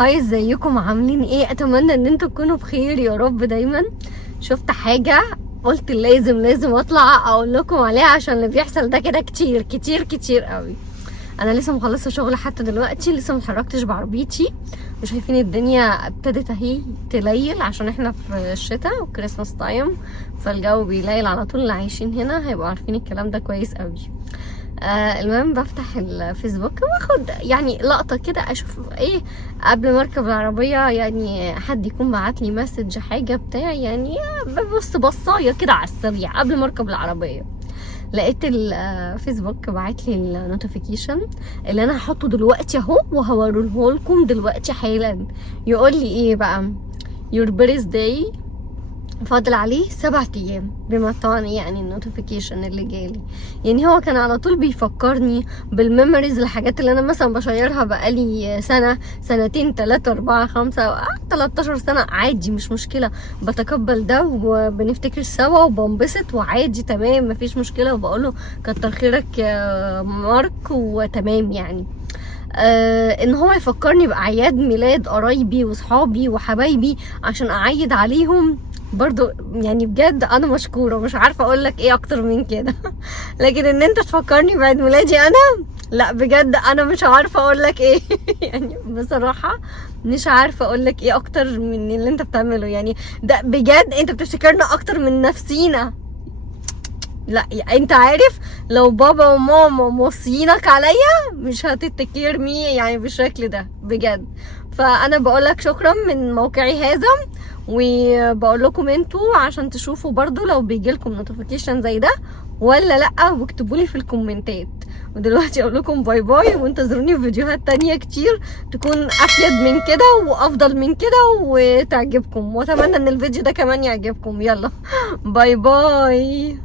هاي، ازيكم؟ عاملين ايه؟ اتمنى ان انتوا تكونوا بخير يا رب دايما. شفت حاجة قلت لازم اطلع اقول لكم عليها، عشان اللي بيحصل ده كده كتير كتير كتير قوي. انا لسه مخلصه شغل حتى دلوقتي، لسه متحركتش بعربيتي، وشايفين الدنيا ابتدت اهي تليل عشان احنا في الشتاء وكريسماس تايم، فالجو بيليل على طول. اللي عايشين هنا هيبقوا عارفين الكلام ده كويس قوي. المهم بفتح الفيسبوك واخد يعني لقطة كده اشوف ايه قبل ما اركب العربية، يعني حد يكون بعت لي مسج حاجة بتاع، يعني ببص بصاية كده على السريع قبل ما اركب العربية. لقيت الفيسبوك بعت لي النوتيفيكيشن اللي انا هحطه دلوقتي اهو وهوريه لكم دلوقتي حالا. يقول لي ايه بقى؟ your birthday فاضل عليه 7 ايام، بما طبعا يعني النوتيفيكيشن اللي جالي، يعني هو كان على طول بيفكرني بالميموريز، الحاجات اللي انا مثلا بشيرها بقالي سنة سنتين 3 4 5 13 سنة، عادي مش مشكلة، بتقبل ده وبنفتكر سوا وبنبسط وعادي تمام مفيش مشكلة، وبقوله كتر خيرك يا مارك وتمام يعني. ان هو يفكرني باعياد ميلاد قرايبي وصحابي وحبايبي عشان اعيد عليهم برضو، يعني بجد انا مشكوره، مش عارفه اقول لك ايه اكتر من كده. لكن ان انت تفكرني بعيد ميلادي انا، لا بجد انا مش عارفه اقول لك ايه. يعني بصراحه مش عارفه اقول لك ايه اكتر من اللي انت بتعمله، يعني ده بجد انت بتفتكرنا اكتر من نفسينا. لا انت عارف لو بابا وماما موصيينك عليا مش هتتكير مي يعني بالشكل ده بجد. فانا بقولك شكرا من موقعي هذا، وبقول لكم انتوا عشان تشوفوا برضو لو بيجيلكم نوتيفيكيشن زي ده ولا لا، واكتبوا لي في الكومنتات. ودلوقتي اقول لكم باي باي، وانتظروني في فيديوهات تانية كتير تكون افيد من كده وافضل من كده وتعجبكم، واتمنى ان الفيديو ده كمان يعجبكم. يلا باي باي.